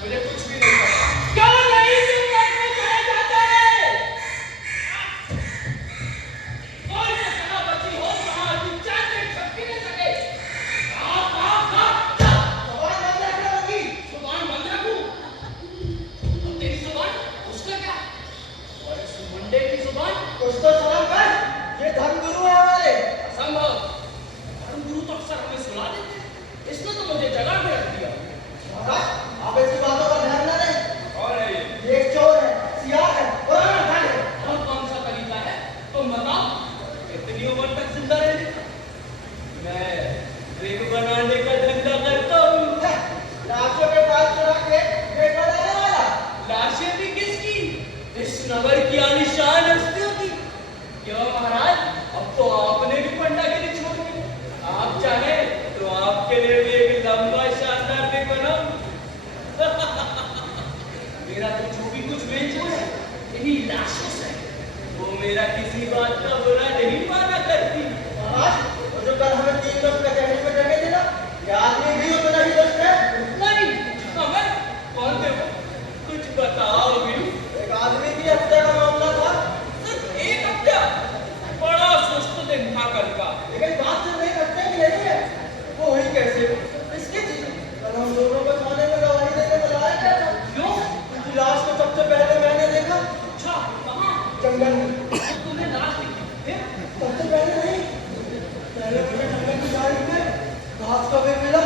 मुझे कुछ भी नहीं पता। क्यों नहीं तुम मठ में चले जाते हैं? कौन सा सेनापति हो जहां तुम 4 दिन छटकी नहीं सके? आप जुबान बंद रखना होगी। जुबान बंद रखूं? अब तेरी जुबान उसका क्या? और इस मुंडे की जुबान? कुछ तो शर्म कर। ये धर्मगुरु है हमारे। असंभव। धर्मगुरु तो अक्सर हमें सुला देते हैं। इसने तो मुझे जगा के रख दिया। महाराज, आप ऐसी बातों पर ध्यान न दें। कौन है ये? ये एक चोर है, सियार है, पुराना ढाल है। और कौन सा तरीका है? तुम बताओ। कितनी उम्र तक जिंदा रहने का? मैं रिग बनाने का धंधा करता हूँ। लाशों के पास चुरा के पेट बनाने वाला। लाशें भी किसकी? इस नगर की आलीशान हस्तियों की। क्यों महाराज, अब तो आपने भी पंडागिरी छोड़ दी। आप चाहे तो आपके लिए भी एक लंबा शानदार रिग बनाऊं। मेरा तो जो भी कुछ बेचो है इन्हीं लाशों से, वो मेरा किसी बात का बुरा नहीं माना करती। महाराज, वो जो कल हमें 3 दोस्त कचहरी में जगह देना, ये आदमी भी उतना ही दोस्त है। नहीं, अमर, कौन थे वो? कुछ बताओ वीरू। एक आदमी की हत्या का मामला था। सिर्फ एक हत्या? बड़ा सुस्त दिन था कल का। लेकिन बात सिर्फ एक हत्या की नहीं है। वो हुई कैसे? इसके जी कल हम दोनों को थाने में गवाही देने बुलाया गया था। क्यों? उनकी लाश को सबसे पहले मैंने देखा, अच्छा, कहाँ? जंगल में। तो तुमने लाश देखी? फिर? सबसे पहले नहीं, पहले मुझे जंगल की झाड़ी में घास का पेड़ मिला,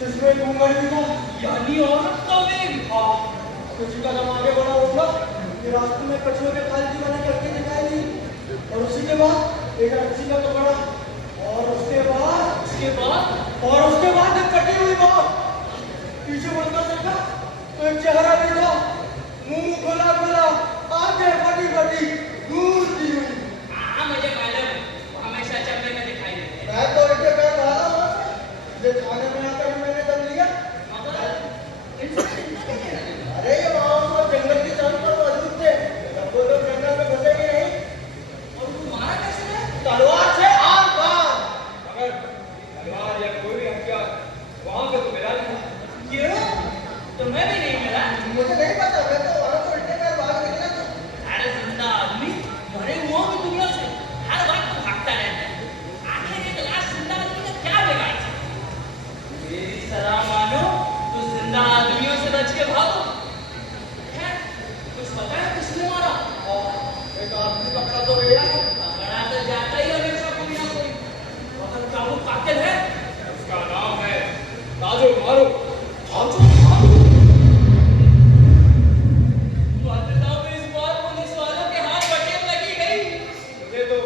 जिसमें घूंघट भी था। यानी औरत का वेग। हाँ, कुछ ही कदम आगे बढ़ा होगा कि रास्ते में कछुए के खाल की मैंने करके दिखाई दी, और उसी के बाद एक रस्सी का टुकड़ा, और उसके बाद एक कटी हुई बात। पीछे मुड़कर देखा तो एक चेहरा भी था, मुंह खुला खुला, आंखें फटी फटी, घूमती हुई। हाँ, मुझे मालूम है। वो हमेशा चलने में दिखाई देते हैं। मैं तो इनके पैर भागा हुआ था। ये थाने में आकर ही मैंने दम लिया। मगर इनसे चिंता क्या लेना देना? अरे ये वहाँ पर जंगल की सड़क पर मौजूद थे। जब वो लोग जंगल में घुसे ही नहीं, और वो मारा कैसे है? तलवार से आर पार। अगर तलवार या कोई भी हथियार वहां पे तो मिला नहीं। क्यों? तुम्हें भी नहीं मिला? मुझे नहीं पता, मैं तो वहाँ से उल्टे पैर भाग निकला था। अरे जिंदा आदमी मरे हुओं की दुनिया से हर वक्त भागता रहता है। आखिर एक लाश जिंदा आदमी का क्या बिगाड़ सकती है? मेरी सलाह मानो तो जिंदा आदमियों से बच के भागो। खैर, कुछ पता है किसने मारा? एक आदमी पकड़ा तो गया। पकड़ा तो जाता ही हमेशा कोई ना कोई। मगर क्या वो कातिल है? उसका नाम है ताजो मारो। मतदान में इस बार पुलिस वालों के हाथ बटेर लगी गई। मुझे तो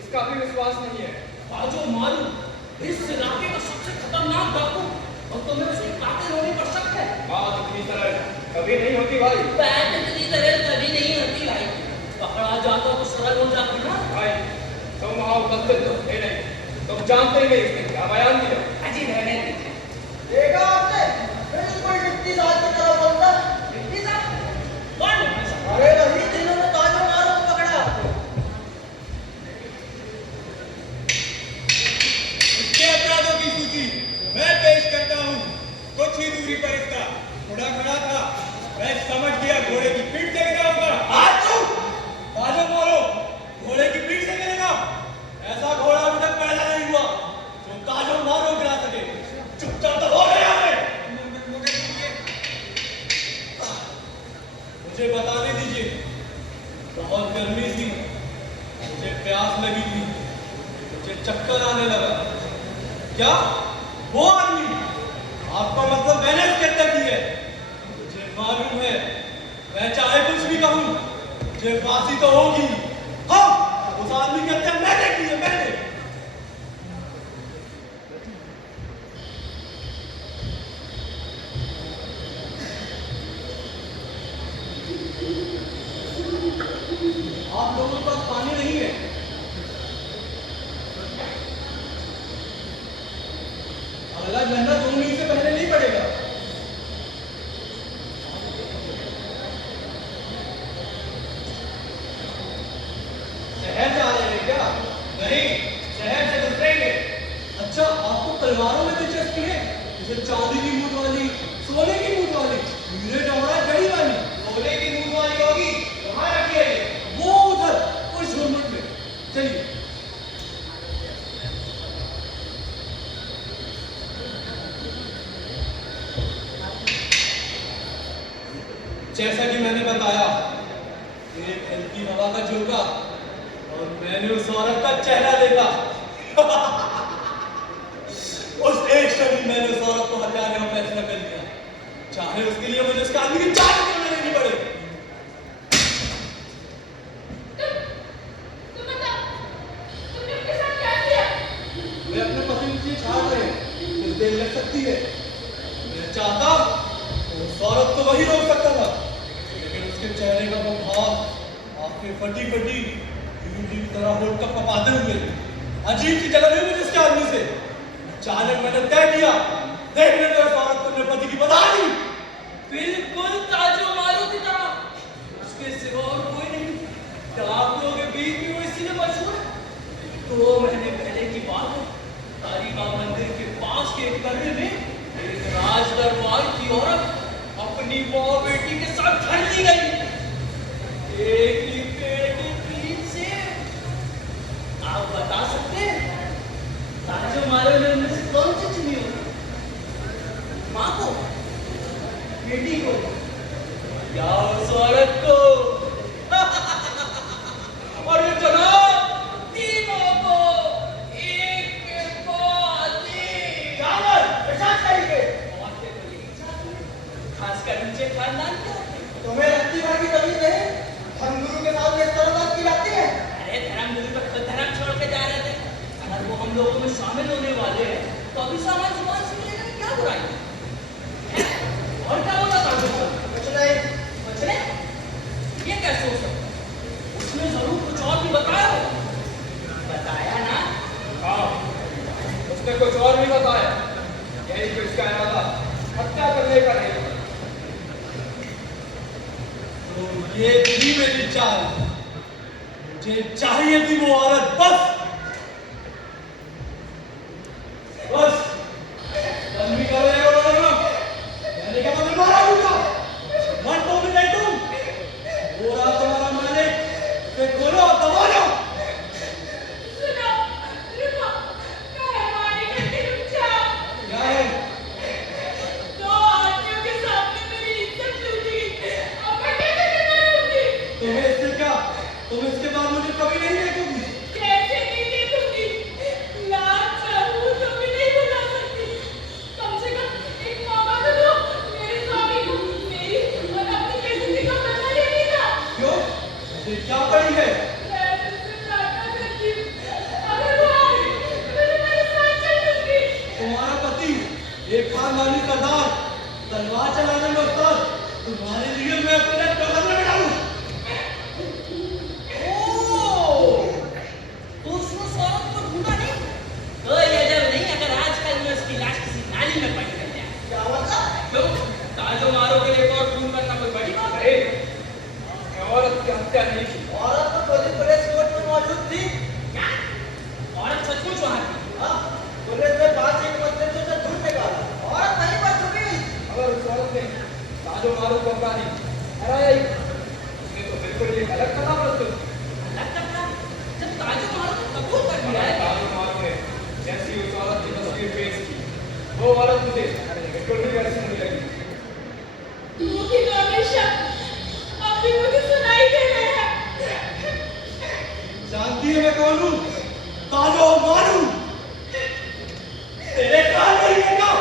इसका भी विश्वास नहीं है। बाजो मारू इस इलाके का सबसे खतरनाक डाकू, और तुम्हें उसके कातिल होने पर शक है? बात इतनी सरल कभी नहीं होती भाई। बात इतनी सरल कभी नहीं होती भाई। पकड़ा जाता तो सरल हो जाती ना। भाई तुम वहां उपस्थित तो थे नहीं, तुम जानते ही नहीं इसने क्या बयान दिया। अजी रहने दीजिए। देखा आपने? बिल्कुल डिप्टी साहब की तरह बोलता। डिप्टी साहब? कौन डिप्टी साहब? अरे वही जिन्होंने ताजो मारो को पकड़ा। इसके अपराधों की सूची मैं पेश करता हूँ। कुछ ही दूरी पर इसका घोड़ा खड़ा था, मैं समझ गया घोड़े की पीठ से गिरा होगा। ताजो मारो घोड़े की पीठ से गिरेगा? ऐसा घोड़ा अभी तक पैदा नहीं हुआ जो ताजो मारो गिरा सके। चुपचाप तो हो गया है। मुझे बताने दीजिए, बहुत गर्मी थी, मुझे प्यास लगी थी, मुझे चक्कर आने लगा। क्या वो आदमी? आपका मतलब मैंने उसकी हत्या की है? मुझे मालूम है, मैं चाहे कुछ भी कहूँ, मुझे फांसी तो होगी। हाँ, उस आदमी की हत्या मैंने की है, मैंने। आप लोगों के पास पानी नहीं है? अगला झंडा 2 मिनट से पहले नहीं पड़ेगा। शहर से आ रहे हैं क्या? नहीं, शहर से गुजरेंगे। अच्छा, आपको तलवारों में दिलचस्पी है? जैसे चांदी की मूठ वाली, सोने की मूठ वाली? जैसा कि मैंने बताया, एक हल्की हवा का झोंका और मैंने उस औरत का चेहरा देखा। उस एक क्षण में मैंने उस औरत को हटाने का फैसला कर लिया, चाहे उसके लिए मुझे उसके आदमी की जान क्यों लेनी पड़े। तुम बताओ, तुमने उसके साथ क्या किया? वे अपने पति की छाड़ रहे हैं, कुछ देर लग सकती है। मैं चाहता तो उस औरत को वही रोक सकता था, लेकिन उसके चेहरे का वो भाव, आंखें फटी फटी की तरह होठ का पपाते हुए अजीब सी जलन हुई मुझे उसके आदमी से। अचानक मैंने तय किया, देखने दो इस औरत को अपने पति की बता दी। बिल्कुल ताजो मारो की तरह, उसके सिवा और कोई नहीं। डाकुओं के बीच में वो इसीलिए मशहूर है। 2 महीने पहले की बात है, कालीका मंदिर के पास के एक कमरे में एक राज दरबार की औरत अपनी माँ बेटी के साथ घर ली गई। एक ही पेड़ के बीच से। आप बता सकते हैं ताजो मारो ने उनमें से कौन सी चुनी होगी? माँ को, बेटी को, या उस औरत को? और ये जनाब, तीनों को एक के बाद एक। पेशाब करेंगे। औरतें तो यही चाहती हैं, खासकर नीचे खानदान के होते हैं। तुम्हें रत्ती भर की तमीज नहीं? धर्मगुरु के साथ इस तरह बात की जाती है? अरे धर्मगुरु तो खुद धर्म छोड़ के जा रहे थे। अगर वो हम लोगों में शामिल होने वाले हैं तो अभी सामान जुबान से मिलेगा तो क्या बुराई है? और क्या बोला था कुछ नहीं। कुछ नहीं? ये कैसे हो सकता है? उसने जरूर कुछ और भी बताया होगा। बताया ना? हाँ, उसने कुछ और भी बताया। यही तो इसका इरादा हत्या करने का नहीं था। तो ये थी मेरी चाल। मुझे चाहिए थी वो औरत, बस बस। जल्दी कर रहे हो ना? मैंने क्या मतलब मारा उनका? मन तो भी नहीं तुम। वो रहा तुम्हारा मालिक, उसे खोलो दबा लो। सुनो, रुको, मेहरबानी करके रुक जाओ। क्या है? 2 आदमियों के सामने मेरी इज्जत लूटी, अब मैं कैसे करूंगी? तुम्हें इससे क्या? तुम इसके बाद मुझे कभी नहीं देखोगी। कैसे नहीं देखूंगी? लाज चाहूं तो भी नहीं बुला सकती। कम से कम एक मौका तो दो मेरे स्वामी को मेरी और अपनी बेइज्जती का बदला लेने का। क्यों? मुझे क्या पड़ी है? मैं तुझसे प्रार्थना करती हूँ, अगर वो आए तो मैं तुम्हारे साथ चलूंगी। तुम्हारा पति एक खानदानी सरदार, तलवार चलाने में उस्ताद, तुम्हारे लिए मैं अपने डगर में डालूं। तो उसने उस औरत को ढूंढा नहीं? कोई अजब नहीं अगर आजकल में उसकी लाश किसी नाली में पड़ी रह जाए। क्या मतलब? क्यों? ताजो मारो के लिए और खून करना कोई बड़ी बात है? अरे, मैं औरत की हत्या नहीं की। औरत तो पुलिस कोर्ट में मौजूद थी। क्या? औरत सचमुच वहां थी? हाँ, पुलिस ने 5 एक बच्चे से उसे ढूंढ निकाला। औरत वहीं पर छुपी हुई। अगर उस औरत ने ताजो मारो को अपराधी हराया ही, उसने तो बिल्कुल ये गलत कदम प्रस्तुत। अलग करता जब ताजो मारो को कबूल कर लिया है। ताजो मारो ने जैसी उस औरत की तस्वीर पेश की, वो औरत मुझे बिल्कुल भी वैसी नहीं लगी। मुझे तो हमेशा अभी मुझे सुनाई दे रहे हैं। जानती है मैं कौन हूँ? ताजो मारू। तेरे कान नहीं है क्या?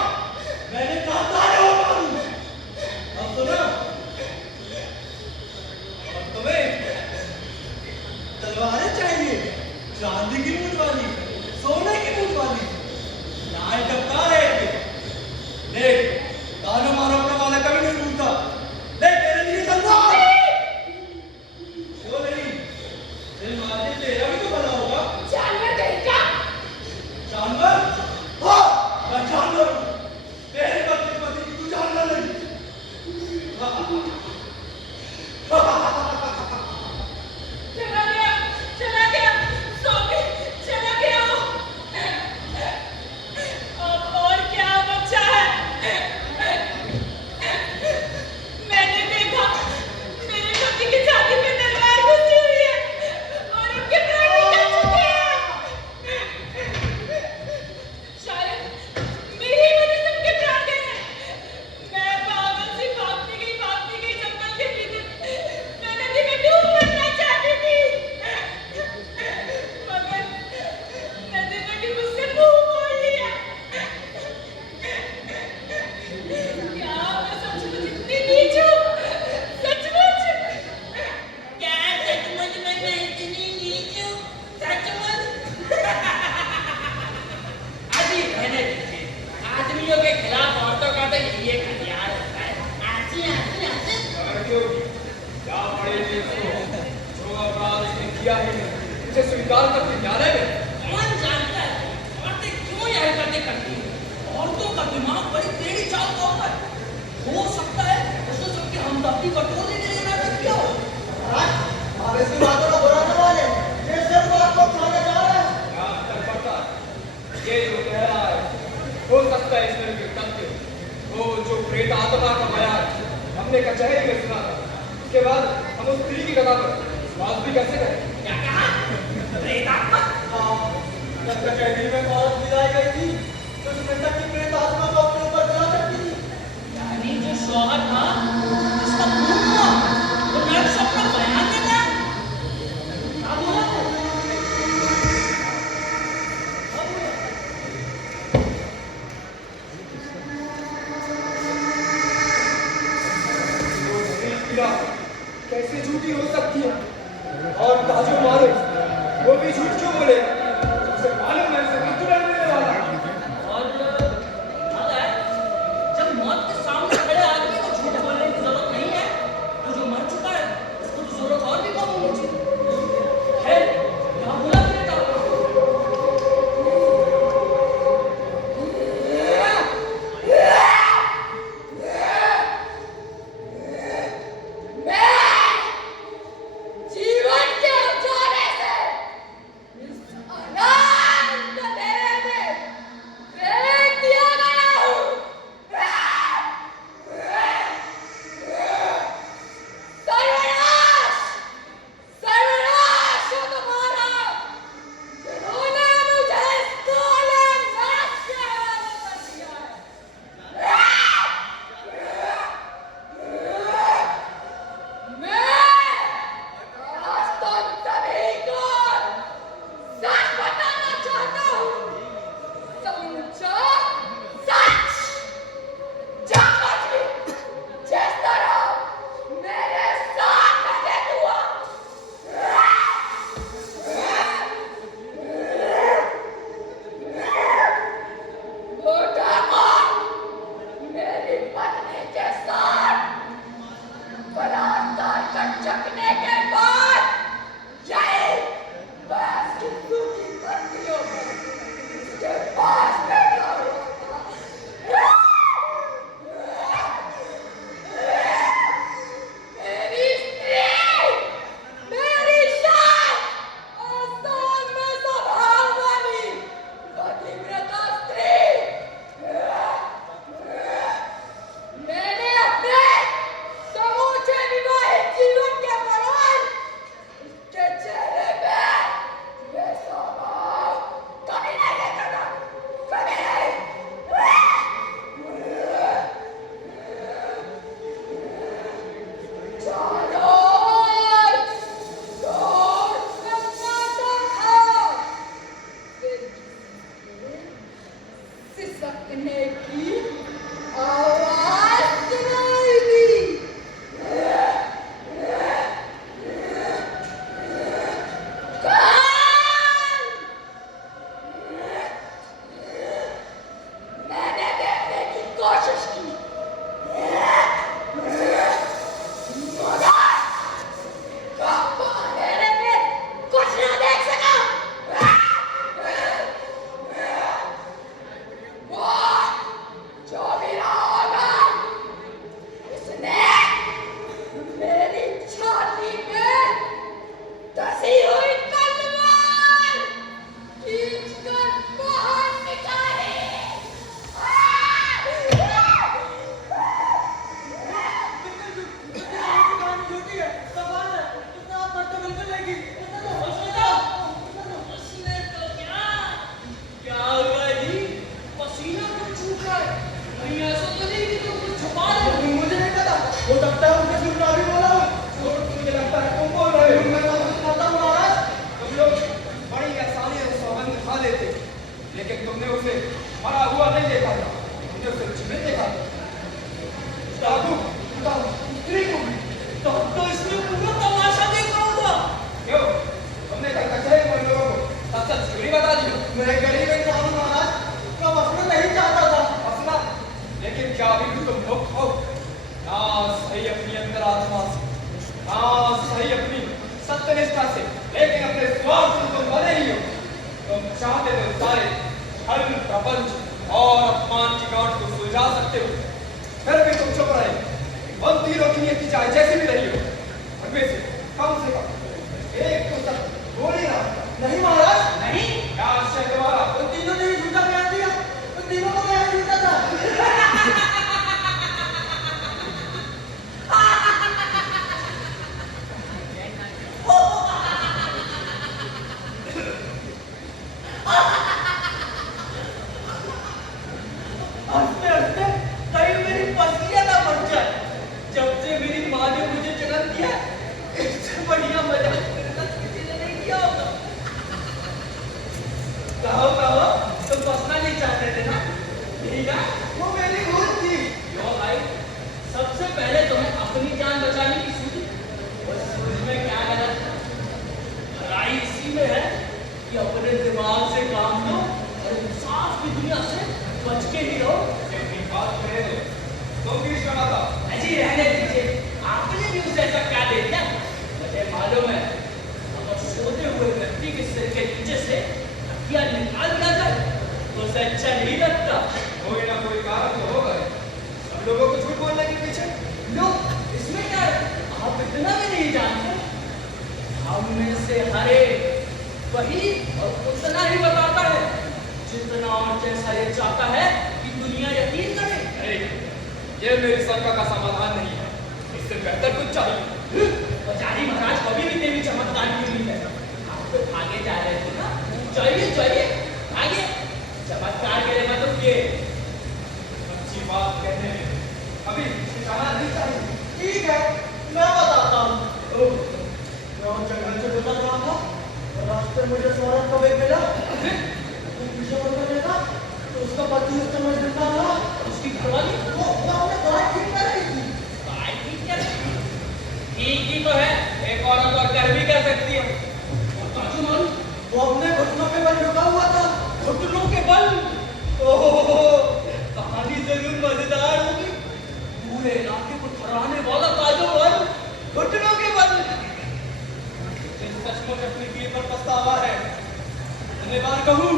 मैंने कहा ताजो मारू। अब सुना? और तुम्हें तलवारें चाहिए, चांदी की मूठ वाली, सोने की मूठ वाली, लाल टपका रहे थे। देख, ताजो मारो अपना वाला कभी नहीं भूलता। देख तेरे लिए तलवार। क्यों नहीं? दिल मारने तेरा भी तो भला होगा। जानवर कहीं का? जानवर? हाँ, मैं जानवर हूँ। तेरे पति की तू जानवर नहीं। चला गया, स्वामी, चला गया वो। अब और क्या बचा है? मैंने देखा मेरे पति की छाती में तलवार घुसी हुई है और उनके प्राण निकल चुके हैं। शायद मेरी वजह से उनके प्राण गए हैं। मैं पागल सी भागती गई दिया है उसे स्वीकार करके न्यायालय में। कौन जानता है औरतें क्यों यह हरकतें करती हैं? औरतों का दिमाग बड़ी टेढ़ी चाल का होता है। हो सकता है उसने सबकी हमदर्दी बटोरने के लिए नाटक किया हो। महाराज आप इसकी बातों का बुरा न माने, ये सब बात को उठाने जा रहा है। क्या अंतर पड़ता है? ये जो कह रहा है हो सकता है इसमें भी तथ्य वो जो प्रेत आत्मा का बयान हमने कचहरी में सुना था, उसके बाद हम उस स्त्री की कथा पर बात भी कैसे करें? क्या कहा? प्रेतात्मा? हाँ, जब कचहरी में औरत दिलाई गई थी तो उसमें तक की प्रेत आत्मा को अपने ऊपर चला सकती थी। यानी जो शौहर था उसका खून हुआ, वो नर्क से अपना बयान देता है। क्या बोला तू? पीड़ा कैसे झूठी हो सकती है? और ताजो मारे वो भी झूठ क्यों बोले? उसे मालूम है उसे मृत्यु मिलने वाला है। और याद है जब मौत के सामने खड़े आदमी को झूठ बोलने की जरूरत नहीं है, तो जो मर चुका है उसको तो जरूरत और भी कम होनी चाहिए। है क्या बोला प्रेतात्मा? जीवन के उजाले से इस अनंत अंधेरे में फेंक दिया गया हूँ। सर्वनाश! सर्वनाश हो तुम्हारा, जिन्होंने मुझे इस काले नरक के हवाले कर दिया है। मैं आज तुम सभी को सच बताना चाहता हूँ। समझो सच। जो कुछ भी जिस तरह मेरे साथ घटित हुआ, वो डाकू मेरी पत्नी के साथ बलात्कार कर चकने के बाद यही बस की सूखी पत्तियों पर उसके पास बैठा हुआ था। मेरी स्त्री, मेरी शान और शान में स्वभाव वाली पतिव्रता स्त्री, मैंने अपने समूचे विवाहित जीवन के दौरान उसके चेहरे पे ये स्वभाव कभी नहीं देखा था, कभी नहीं। चारों ओर शोर सन्नाटा था, फिर सिसकने की आवाज सुनाई दी। मैंने देखने की कोशिश की, मगर काबू अंधेरे में कुछ न देख सका। वो जो भी रहा होगा, उसने मेरी छाती में धसी हुई तलवार खींचकर बाहर निकाली। झूठी है, सवाल है, उसने आत्मा तो बिल्कुल नहीं की। उसने तो क्या हुआ जी? पसीना क्यों छूट रहा है? कहीं ऐसा तो नहीं कि तुम कुछ छुपा रहे हो? मुझे नहीं पता, हो सकता है उसने झूठ ना भी बोला हो। और मुझे लगता है तुम बोल रहे हो। मैं सब कुछ जानता हूँ महाराज। हम लोग बड़ी आसानी से सौगंध खा लेते, लेकिन तुमने उसे मरा हुआ नहीं देखा था, तुमने उसे जीवित देखा था। डाकू स्त्री को तो इसने पूरा तमाशा देखा होगा। क्यों? तुमने कल कचहरी में लोगों को सच सच क्यों नहीं बता दी? मैं गरीब इंसान हूँ महाराज, का मसला नहीं चाहता था। मसला? लेकिन क्या अभी भी तुम लोग हो ना सही अपनी अंतरात्मा से, ना सही अपनी सत्यनिष्ठा से, लेकिन स्वार्थ से तुम बने ही हो। तुम चाहते तो सारे हर प्रपंच और अपमान की गांठ को सुलझा सकते हो, फिर भी तुम चुप रहे। उन तीनों की नियति चाहे जैसी भी रही हो, उनमें से कम एक तो तक गोली ना। नहीं महाराज, नहीं, क्या आश्चर्य तुम्हारा? उन तीनों ने ही झूठा बयान दिया। उन तीनों को बयान झूठा था। हंसते हंसते कहीं मेरी पसलियां ना बढ़ जाए। जब से मेरी माँ ने मुझे जन्म दिया, इससे बढ़िया मजाक मेरे साथ किसी ने नहीं किया होगा। कहो, तुम फंसना नहीं चाहते थे ना? यही ना? वो मेरी भूल थी। क्यों भाई? सबसे पहले तुम्हें अपनी जान बचाने की सूझी। उस सूझ में क्या गलत था? भलाई इसी में है कि अपने दिमाग से काम लो और इंसाफ की दुनिया से बच के ही रहो। अपनी बात कहे तो तुम भी शर्मा था। अजी रहने दीजिए, आपने भी उसे ऐसा क्या दे दिया? मुझे मालूम है, अगर सोते हुए व्यक्ति के सिर के नीचे से तकिया निकाल दिया जाए तो उसे अच्छा नहीं लगता। कोई ना कोई कारण तो होगा। सब लोगों को झूठ बोलने के पीछे लो, इसमें क्या है? आप इतना भी नहीं जानते। हम में से हर एक वही और उतना ही बताता है जितना और जैसा ये चाहता है कि दुनिया यकीन करे। नहीं, ये मेरी शंका का समाधान नहीं है। इससे बेहतर कुछ चाहिए। पुजारी महाराज कभी भी देवी चमत्कार की उम्मीद है। आप तो भागे जा रहे थे ना? चाहिए आगे चमत्कार करेगा तो ये अच्छी बात कहने में अभी हिचकिचाना नहीं चाहिए। ठीक है, मैं बताता हूँ। मैं उस जंगल से गुजर रहा था और रास्ते में मुझे सौरभ का बेग मिला। मैं पीछे मुड़कर देखा तो उसका पति उस समय जिंदा था। उसकी घरवाली वो अपने गाय ठीक कर रही थी। गाय ठीक है, ठीक ही तो है। एक औरत और कर भी कर सकती है। और काजू मालूम, वो अपने घुटनों पे बल झुका हुआ था। घुटनों के बल। ओहो, कहानी जरूर मजेदार होगी। पूरे इलाके को ठहराने वाला काजू मालूम, घुटनों के बल। मुझे सचमुच अपनी पीर पर पछतावा है। धन्यवाद कहूँ,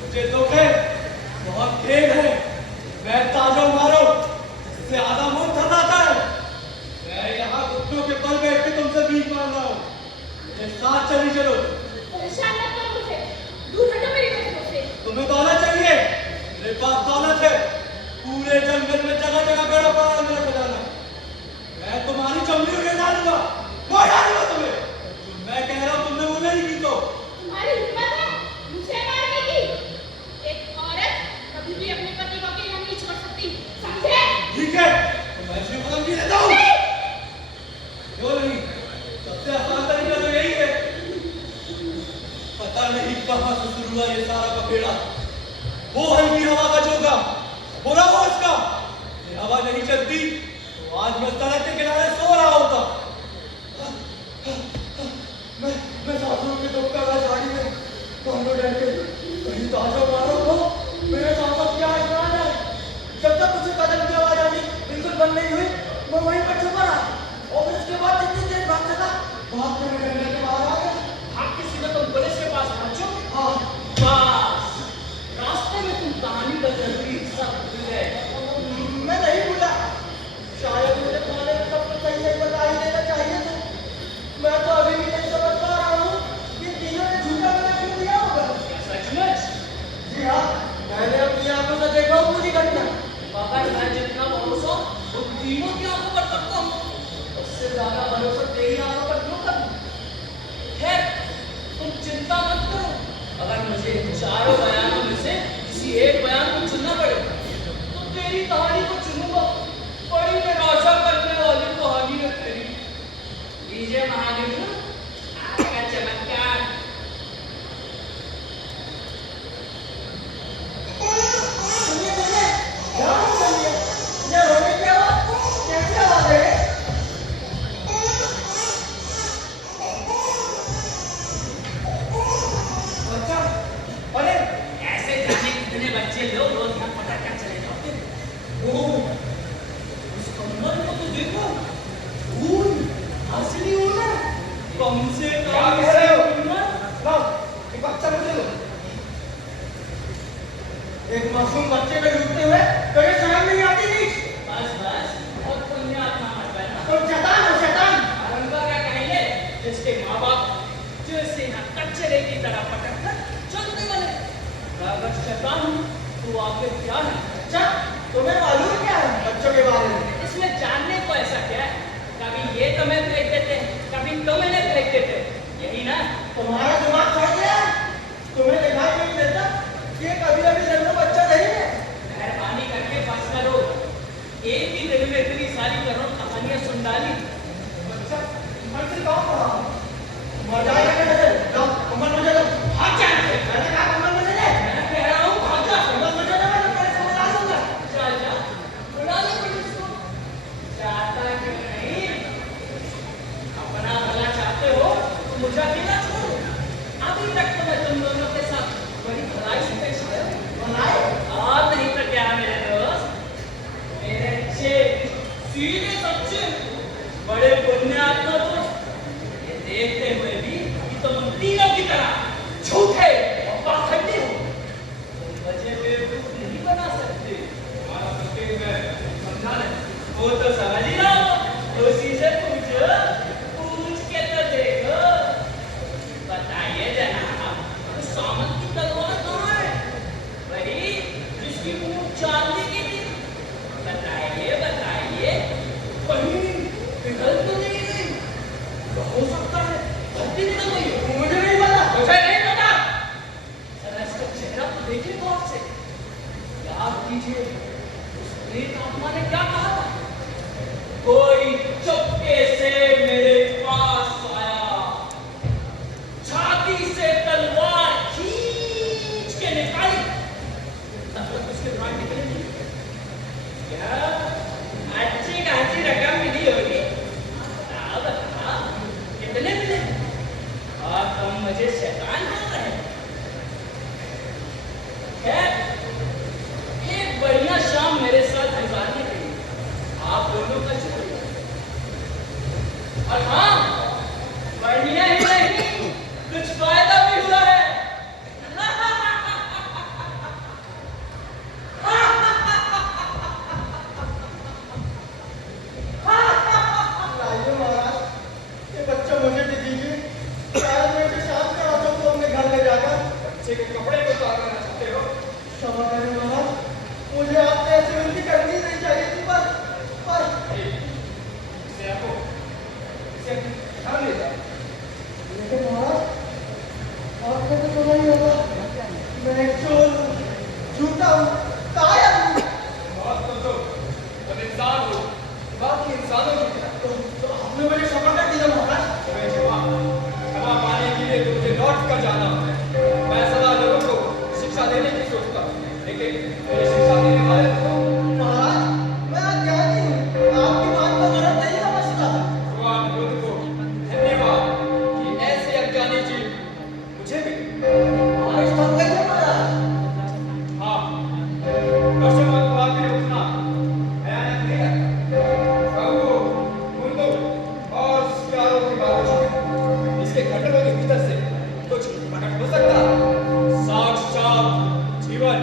मुझे धोखे बहुत खेद है। मैं ताजो मारो इससे आधा मुंह थर्राता है। मैं यहाँ घुटनों के बल बैठ के तुमसे भीख मांग रहा हूँ। मुझे साथ चली चलो। परेशान मत करो मुझे, दूर हटो मेरी नजरों से। तुम्हें दौलत चाहिए? मेरे पास दौलत है। पूरे जंगल में जगह जगह गड़ा पड़ा है मेरा खजाना। मैं तुम्हारी चमड़ी उड़े डालूंगा, मार डालूंगा तुम्हें। जो मैं कह रहा हूँ तुमने वो नहीं की तो। तुम्हारी हिम्मत है मुझे मारने की? एक औरत कभी भी अपने पति को अकेला नहीं छोड़ सकती, समझे? ठीक है, तो मैं इसलिए कदम नहीं लेता हूँ। क्यों नहीं? सबसे आसान तरीका तो यही है। पता नहीं कहाँ से शुरू हुआ ये सारा कपेड़ा। वो हल्की हवा का झोंका, बुरा हो इसका। ये हवा नहीं चलती तो आज मैं सड़क के किनारे सो रहा होता। मैं सांसों के दुख का झाड़ी में दोनों डरते कहीं ताजा मारो तो मेरे सांसों की आवाज ना आ जाए। जब तक उसे कदम की आवाज आनी बिल्कुल बंद नहीं हुई, मैं वहीं पर छुपा रहा और फिर उसके बाद जितनी देर भाग सका भाग के मैं डरने के बाहर आ गया। भाग के सीधा तुम पुलिस के पास पहुंचो। हाँ, बस रास्ते में तुम कहानी का जरूरी हिस्सा भूल गए। मैं नहीं भूला। शायद मुझे खाने में सब कुछ सही सही बता ही देना चाहिए था। मैं तो अभी भी नहीं समझ पा रहा हूँ कि तीनों ने झूठा बना क्यों दिया होगा। क्या सचमुच? जी हाँ, मैंने अपनी आंखों से देखा हूँ पूरी घटना। मगर मैं जितना भरोसा उन तीनों की आंखों पर करता हूँ, उससे ज्यादा भरोसा तेरी आंखों पर क्यों करूं? खैर, तुम चिंता मत करो। अगर मुझे इन चारों बयानों में से किसी एक बयान को चुनना पड़े तो तेरी कहानी को चुनूंगा। बड़ी निराशा करने वाली कहानी है तेरी। लीजिए महादेव, आपका चमत्कार। सुनिए सुनिए, ध्यान से सुनिए। ये रोने की आवाज कैसी आवाज है? अच्छा, अरे ऐसे जाने कितने बच्चे लोग रोज यहाँ पटाखा चले जाते हैं। ओह, उस कमल को तो देखो, ऊन, असली ऊन है। कम से क्या कम कह रहे हो? कीमत सब मुझे दो। एक मासूम बच्चे को लूटते हुए तो ये शर्म नहीं आती नीच। बस बस बहुत पुण्यात्मा मत बनना। तुम शैतान हो शैतान। और उनका क्या कहेंगे जिसके माँ बाप जो इसे यहाँ कचरे की तरह पटक कर चलते बने। अगर शैतान हूँ तो आखिर क्या है? अच्छा तुम्हें मालूम क्या है बच्चों के बारे में? इसमें जानने को ऐसा क्या है? कभी ये तुम्हें फेंक देते, कभी तुम इन्हें फेंक देते, यही ना? तुम्हारा दिमाग सड़ गया है? तुम्हें दिखाई नहीं देता कि ये कभी अभी जन्म बच्चा नहीं है? मेहरबानी करके बस करो। एक ही दिन में इतनी सारी करोड़ कहानियां सुन डाली। बच्चा मन से कौन रहा? मजा आएगा क्या नजर? जाओ कमल मजा लो। भाग जा यहाँ से। मैंने कहा कमल मजा ले। मैं कह रहा हूँ भाग जा। कमल मजा ले मैं तेरे से बुला दूंगा। जा जा, बुला ले पुलिस को। चाहता क्यों नहीं? अपना भला चाहते हो तो मुझे अकेला छोड़ो। अभी तक तो मैं तुम दोनों के साथ बड़ी भलाई से पेश आया हूँ। भलाई? और नहीं तो क्या मेरे दोस्त, मेरे अच्छे सीधे सच्चे बड़े पुण्यात्मा दोस्त, ये देखते हुए भी कि तुम उन तीनों की तरह झूठे और पाखंडी हो, तुम मुझे बेवकूफ नहीं बना सकते। हमारा संकेत है, समझा नहीं। वो तो समझ ही रहा हो, उसी से पूछो, पूछ के तो देखो। बताइए जनाब, उस सामंत की तलवार कहाँ है? वही जिसकी पूंछ चांदी की थी। बताइए बताइए, कहीं पिघल तो नहीं गई? हो सकता है धरती निकल गई हो। मुझे नहीं पता। मुझे नहीं पता। जरा इसका चेहरा तो देखिए गौर से। याद कीजिए उस प्रेत आत्मा ने क्या कहा था? कोई चुपके से मेरे पास आया, छाती से तलवार खींच के निकाली, उसके प्राण निकले नहीं। क्या अच्छी खासी रकम मिली होगी? बताओ बताओ, कितने मिले? और तुम मुझे शैतान बोल रहे हो? खैर, एक बढ़िया शाम मेरे साथ गुजारने के लिए आप दोनों का शुक्रिया। और हाँ, बढ़िया ही नहीं, कुछ फायदा भी हुआ है। लाइए महाराज, ये बच्चा मुझे दे दीजिए। शायद मैं इसे शांत करा दूं तो अपने घर ले जाकर। बच्चे के कपड़े को उतार देना चाहते हो? क्षमा करें महाराज, मुझे आपसे ऐसी विनती करनी नहीं चाहिए थी पर इसे रखो, इसे अपने घर ले जाओ। लेकिन महाराज आपको तो सुना ही होगा, मैं एक चोर हूँ, झूठा हूँ, कायर हूँ। बहुत तो तुम इंसान हो, बाकी इंसानों की तरह। तो आपने मुझे क्षमा कर दिया महाराज। तुम्हें क्षमा पाने के लिए तो मुझे लौट कर जाना है। मैं सदा लोगों को शिक्षा देने की सोचता हूँ, लेकिन मेरी शिक्षा देने वाले तो तुम। महाराज मैं अज्ञानी हूँ, आपकी बात को गलत नहीं समझता। भगवान बुद्ध को धन्यवाद कि ऐसे अज्ञानी जीव मुझे मिले। बारिश थम गई है महाराज। हाँ, पश्चिम बंगाल में उतना भयानक नहीं है। प्रभु, कुंदू और सियारों के बावजूद इसके खंडों के भीतर से कुछ प्रकट हो सकता है। साक्षात जीवन